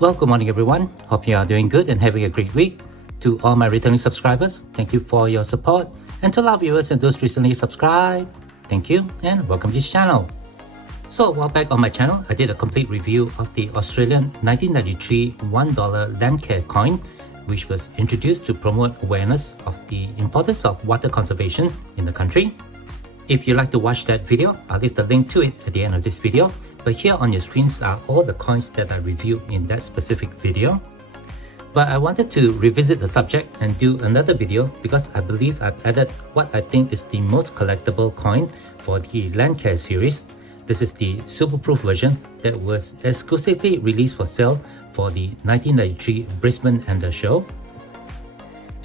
Well, good morning everyone. Hope you are doing good and having a great week. To all my returning subscribers, thank you for your support. And to our viewers and those recently subscribed, thank you and welcome to this channel. So a while back on my channel, I did a complete review of the Australian 1993 $1 Landcare coin, which was introduced to promote awareness of the importance of water conservation in the country. If you'd like to watch that video, I'll leave the link to it at the end of this video. But here on your screens are all the coins that I reviewed in that specific video. But I wanted to revisit the subject and do another video because I believe I've added what I think is the most collectible coin for the Landcare series. This is the superproof version that was exclusively released for sale for the 1993 Brisbane Ender Show.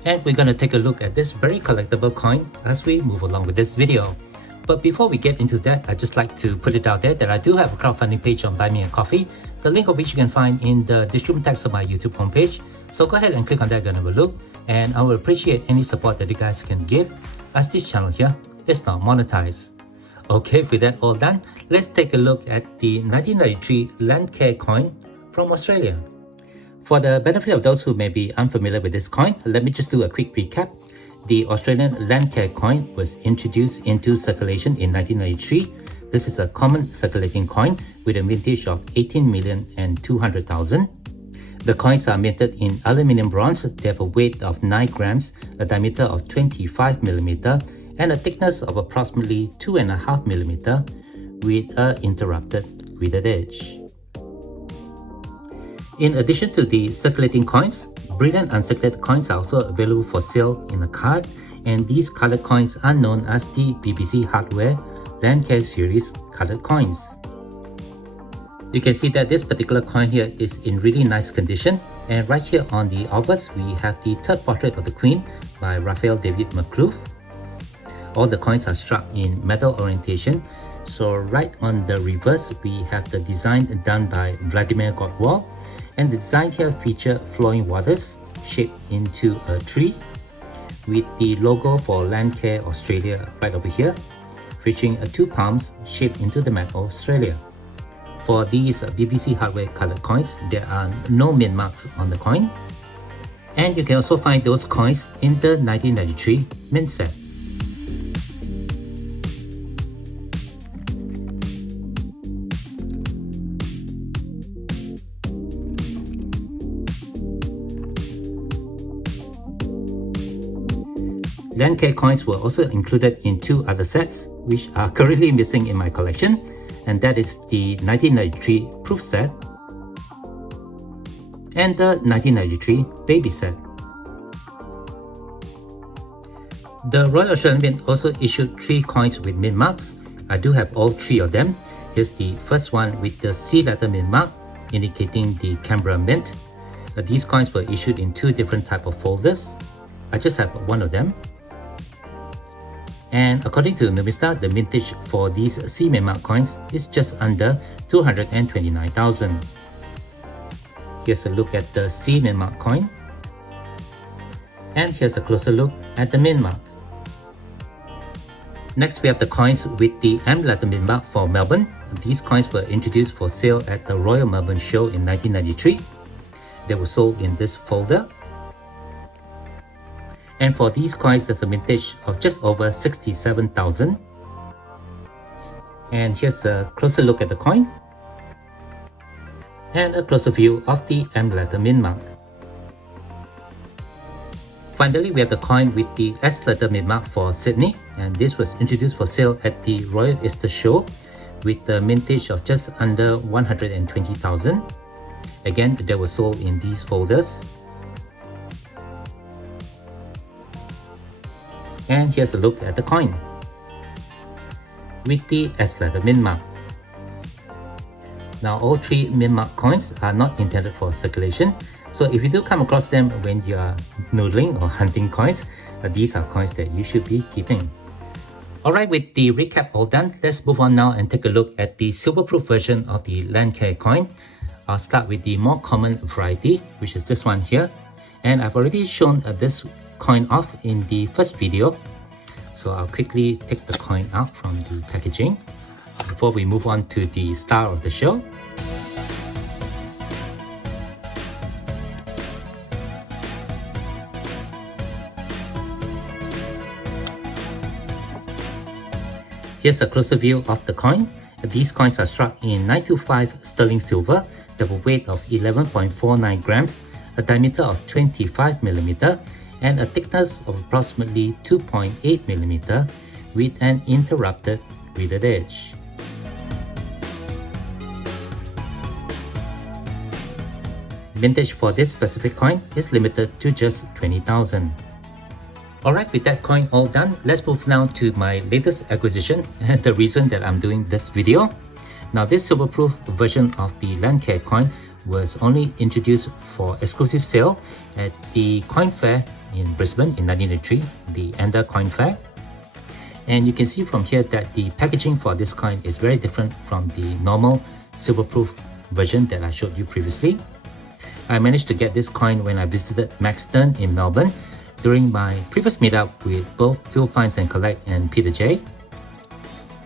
And we're going to take a look at this very collectible coin as we move along with this video. But before we get into that, I'd just like to put it out there that I do have a crowdfunding page on Buy Me a Coffee, the link of which you can find in the description text of my YouTube homepage. So go ahead and click on that and have a look, and I will appreciate any support that you guys can give, as this channel here is not monetized. Okay, with that all done, let's take a look at the 1993 Landcare coin from Australia. For the benefit of those who may be unfamiliar with this coin, let me just do a quick recap. The Australian Landcare coin was introduced into circulation in 1993. This is a common circulating coin with a mintage of 18,200,000. The coins are minted in aluminium-bronze. They have a weight of 9 grams, a diameter of 25 millimeter, and a thickness of approximately 2.5 millimeter with an interrupted gridded edge. In addition to the circulating coins, brilliant uncirculated coins are also available for sale in a card, and these colored coins are known as the BBC Hardware Landcare series colored coins. You can see that this particular coin here is in really nice condition, and right here on the obverse we have the third portrait of the Queen by Raphael David McClure. All the coins are struck in metal orientation, so right on the reverse we have the design done by Vladimir Godwall. And the design here features flowing waters shaped into a tree with the logo for Landcare Australia right over here, featuring 2 palms shaped into the map of Australia. For these BBC Hardware colored coins, there are no mint marks on the coin. And you can also find those coins in the 1993 mint set. Landcare coins were also included in 2 other sets, which are currently missing in my collection, and that is the 1993 Proof set and the 1993 Baby set. The Royal Australian Mint also issued 3 coins with mint marks. I do have all 3 of them. Here's the first one with the C letter mint mark, indicating the Canberra Mint. These coins were issued in 2 different types of folders. I just have one of them. And according to Numista, the mintage for these C mint mark coins is just under 229,000. Here's a look at the C mint mark coin. And here's a closer look at the mint mark. Next, we have the coins with the M letter mint mark for Melbourne. These coins were introduced for sale at the Royal Melbourne Show in 1993. They were sold in this folder. And for these coins, there's a mintage of just over 67,000. And here's a closer look at the coin. And a closer view of the M letter mint mark. Finally, we have the coin with the S letter mint mark for Sydney. And this was introduced for sale at the Royal Easter Show with a mintage of just under 120,000. Again, they were sold in these folders. And here's a look at the coin with the S letter mint mark. Now all 3 mint mark coins are not intended for circulation, so if you do come across them when you are noodling or hunting coins, these are coins that you should be keeping. Alright, with the recap all done, let's move on now and take a look at the silverproof version of the Landcare coin. I'll start with the more common variety, which is this one here. And I've already shown this coin off in the first video. So I'll quickly take the coin out from the packaging before we move on to the star of the show. Here's a closer view of the coin. These coins are struck in 925 sterling silver, they have a weight of 11.49 grams, a diameter of 25 mm, and a thickness of approximately 2.8 mm with an interrupted gridded edge. Vintage for this specific coin is limited to just 20,000. Alright, with that coin all done, let's move now to my latest acquisition and the reason that I'm doing this video. Now, this silver-proof version of the Landcare coin was only introduced for exclusive sale at the coin fair in Brisbane in 1983, the Ender Coin Fair. And you can see from here that the packaging for this coin is very different from the normal silver-proof version that I showed you previously. I managed to get this coin when I visited Maxton in Melbourne during my previous meetup with both Phil Finds and Collect and Peter J.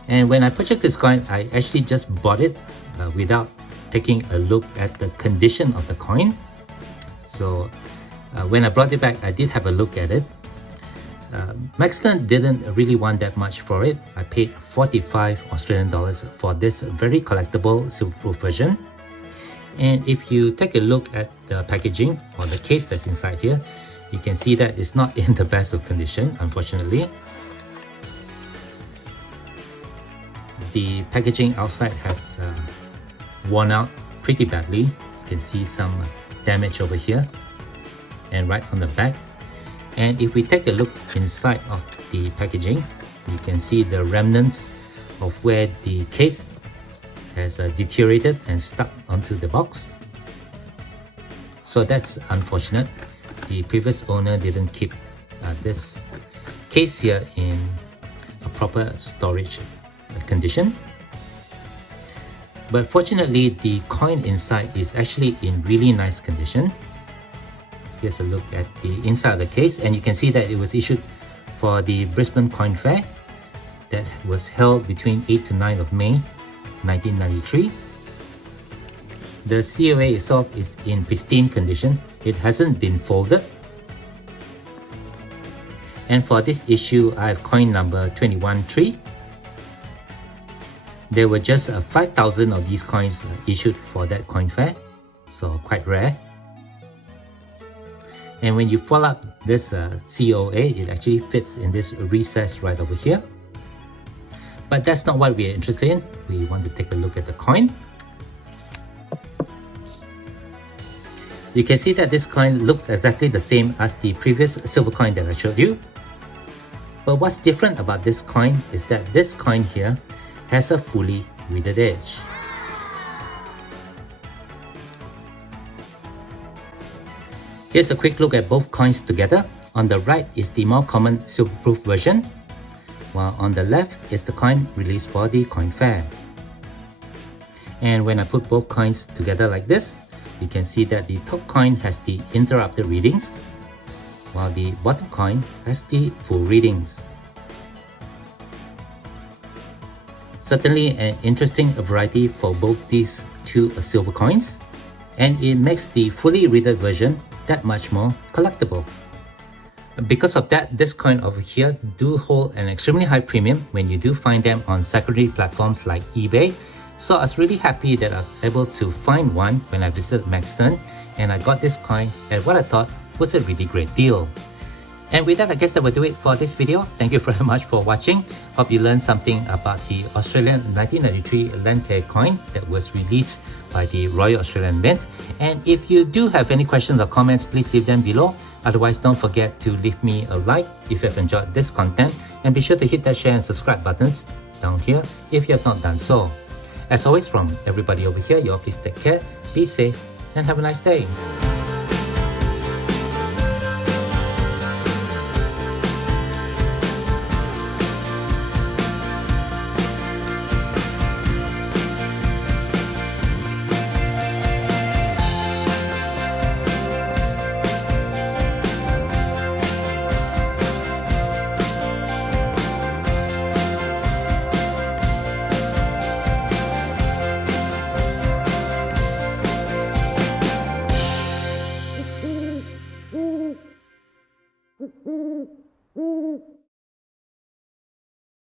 And when I purchased this coin, I actually just bought it without taking a look at the condition of the coin. So when I brought it back, I did have a look at it. Maxton didn't really want that much for it. I paid 45 Australian dollars for this very collectible silver-proof version. And if you take a look at the packaging or the case that's inside here, you can see that it's not in the best of condition, unfortunately. The packaging outside has worn out pretty badly. You can see some damage over here and right on the back. And if we take a look inside of the packaging, you can see the remnants of where the case has deteriorated and stuck onto the box. So that's unfortunate. The previous owner didn't keep this case here in a proper storage condition. But fortunately, the coin inside is actually in really nice condition. Here's a look at the inside of the case, and you can see that it was issued for the Brisbane Coin Fair that was held between 8 to 9 of May 1993. The COA itself is in pristine condition. It hasn't been folded. And for this issue, I have coin number 213. There were just 5,000 of these coins issued for that coin fair, so quite rare. And when you fold up this COA, it actually fits in this recess right over here. But that's not what we're interested in. We want to take a look at the coin. You can see that this coin looks exactly the same as the previous silver coin that I showed you. But what's different about this coin is that this coin here has a fully gridded edge. Here's a quick look at both coins together. On the right is the more common silver-proof version, while on the left is the coin released for the coin fair. And when I put both coins together like this, you can see that the top coin has the interrupted readings, while the bottom coin has the full readings. Certainly an interesting variety for both these two silver coins, and it makes the fully readed version that much more collectible. Because of that, this coin over here do hold an extremely high premium when you do find them on secondary platforms like eBay. So I was really happy that I was able to find one when I visited Maxton, and I got this coin at what I thought was a really great deal. And with that, I guess that will do it for this video. Thank you very much for watching. Hope you learned something about the Australian 1993 Landcare coin that was released by the Royal Australian Mint. And if you do have any questions or comments, please leave them below. Otherwise, don't forget to leave me a like if you have enjoyed this content, and be sure to hit that share and subscribe buttons down here if you have not done so. As always, from everybody over here, you all please take care, be safe, and have a nice day. Mm-hmm.